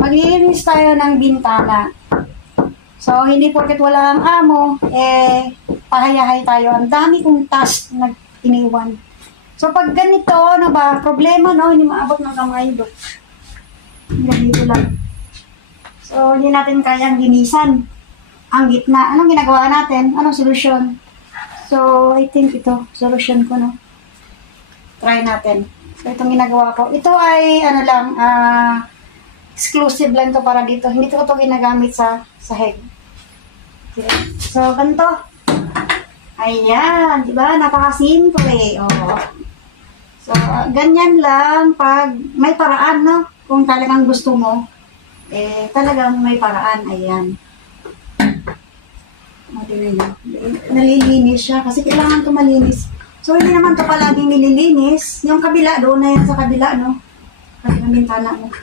Maglilinis tayo ng bintana. So, hindi porket wala ang amo, pahayahay tayo. Ang dami kong task na iniwan. So, pag ganito, ano ba, problema, no? Hindi maabot ng kamay do. Ganito lang. So, hindi natin kayang linisan ang gitna. Anong ginagawa natin? Anong solusyon? So, I think ito, solution ko, no? Try natin. So, itong ginagawa ko. Ito ay, ano lang, exclusive lang to para dito. Hindi ko ito ginagamit sa sahig. Okay. So, ganito. Ayan, di ba? Napaka-simple. Oh. So, ganyan lang pag may paraan, no? Kung talagang gusto mo, talagang may paraan. Ayan. Nalilinis siya kasi kailangan ito malinis. So, hindi naman ito palaging nililinis. Yung kabila, doon na yan sa kabila, no? Kasi ang bintana mo.